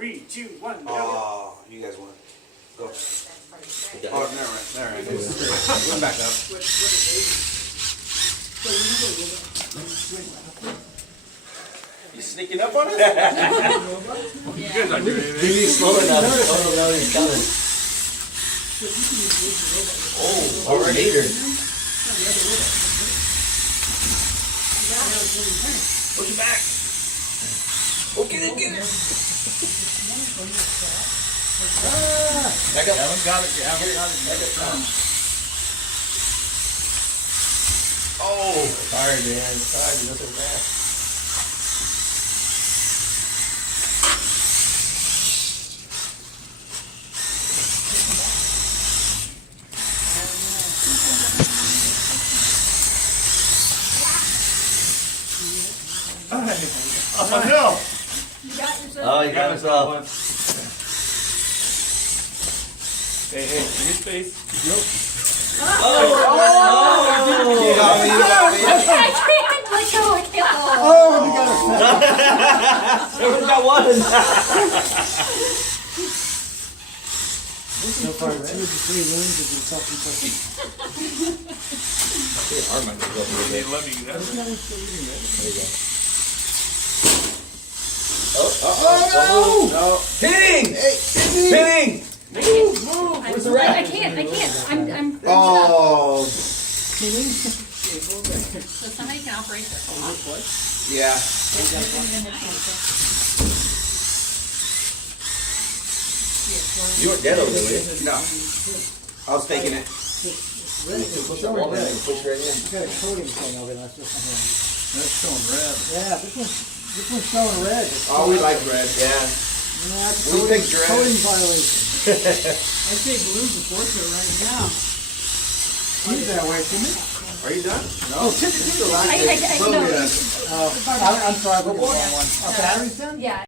3, 2, 1, go. Oh, you guys want to go? Oh, never mind. Going back up. You sneaking up on us? You guys aren't doing anything. Maybe slower now. Oh, no, he's coming. Oh, already. Push it back. Oh, get it. Back up. Haven't got it. Back up. Oh. Tired, man. It's tired. You're so fast. Oh, no. Oh, you got himself. Hey, give me space. Oh! You got me. I can't let go. I can't go. Someone's got one. So far, 2 of the 3 wounds have been self-inflicted. Arm might go up a little bit. Let me. There you go. No. Hitting! Hitting! Where's the rat? I can't. I'm. Oh. So somebody can operate this. Yeah. You weren't dead over there, were you? No. I was taking it. Push that wall in and push right in. You got a coating thing over there. That's just something. That's showing red. Yeah, this one's showing red. Oh, we like red. Yeah. Yeah, it's We think red. coating violation. I take balloons and force it right now. Use that way, Timmy. Are you done? Oh, Timmy, I know. I'm sorry, I put the wrong one. Batteries done? Yeah.